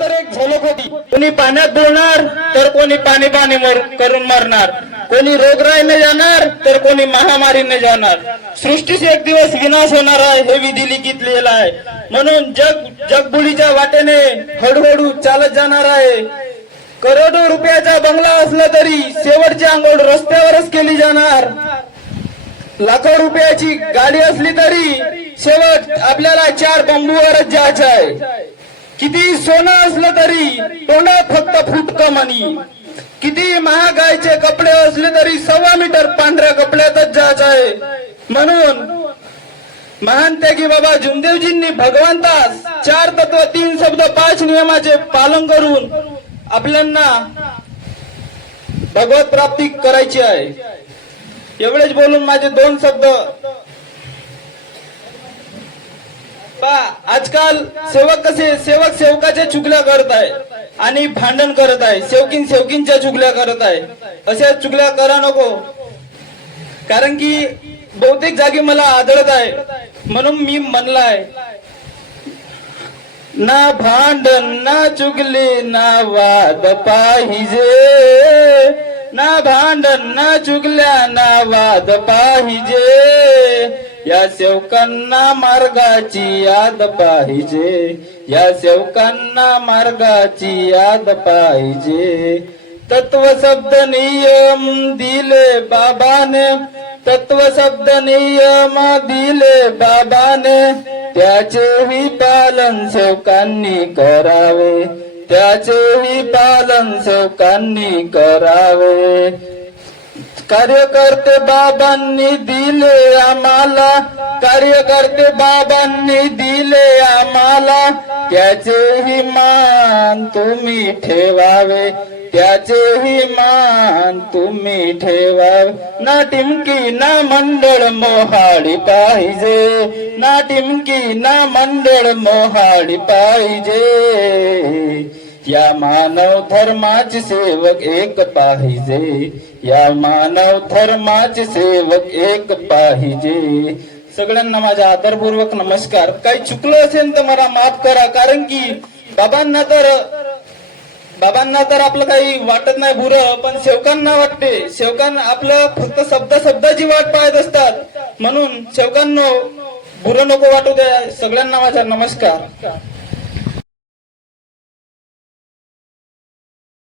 तर एक झलक होती. कोणी पाण्यात बोलणार तर कोणी पाणी पाणी करून मरणार. कोणी रोगराईने जाणार तर कोणी महामारीने जाणार. सृष्टीचे एक दिवस विनाश होणार आहे हे विधी लिखित लिहिलं आहे. म्हणून जग जगबुडीच्या वाटेने हळूहळू चालत जाणार आहे. करोडो रुपयाचा बंगला असला तरी शेवटची आंघोळ रस्त्यावरच केली जाणार. लाखो रुपयाची गाडी असली तरी शेवट आपल्याला चार बांबूवरच जायचं आहे. किती सोनं असलं तरी तोंडात फक्त फुटक मनी. किती महागायचे कपडे असले तरी सव्वा मीटर पांढऱ्या कपड्यातच जायचं आहे म्हणून महान त्यागी बाबा जुमदेवजींनी भगवंतास चार तत्व तीन शब्द पाच नियमाचे पालन करून आपल्यांना भगवत प्राप्ती करायची आहे. एवढेच बोलून माझे दोन शब्द पहा आजकाल सेवक कसे सेवक सेवकाच्या चुगल्या करत आहे. आणि भांडण करत आहे. सेवकीन सेवकींच्या चुगल्या करत आहे. अशा चुगल्या करा नको. कारण की बहुतेक जागी मला आदळत आहे. म्हणून मी म्हणलाय ना भांडण ना चुगले ना वाद पाहिजे. ना भांडण ना चुगल्या ना वाद पाहिजे. या सेवकांना मार्गाची याद पाहिजे. या सेवकांना मार्गाची याद पाहिजे. तत्व शब्द नियम दिले बाबाने. तत्व शब्द नियम दिले बाबाने. त्याचेही पालन सेवकांनी करावे. त्याचेही पालन सेवकांनी करावे. कार्यकर्ते बाबांनी दिले आम्हाला. कार्यकर्ते बाबांनी दिले आम्हाला. त्याचेही मान तुम्ही ठेवावे. त्याचेही मान तुम्ही ठेवावे. ना टिमकी ना मंडळ मोहाडी पाहिजे. ना टिमकी ना मंडळ मोहाडी पाहिजे. या मानव धर्माचे सेवक एक पाहिजे. या मानव धर्माचे सेवक एक पाहिजे. सगळ्यांना माझा आदरपूर्वक नमस्कार. काही चुकलं असेल तर मला माफ करा कारण की बाबांना तर बाबांना तर आपलं काही वाटत नाही बुरं पण सेवकांना वाटते. सेवकांना आपलं फक्त शब्द शब्दाची वाट पाहत असतात. म्हणून सेवकांना बुरं नको वाटू द्या. सगळ्यांना माझा नमस्कार.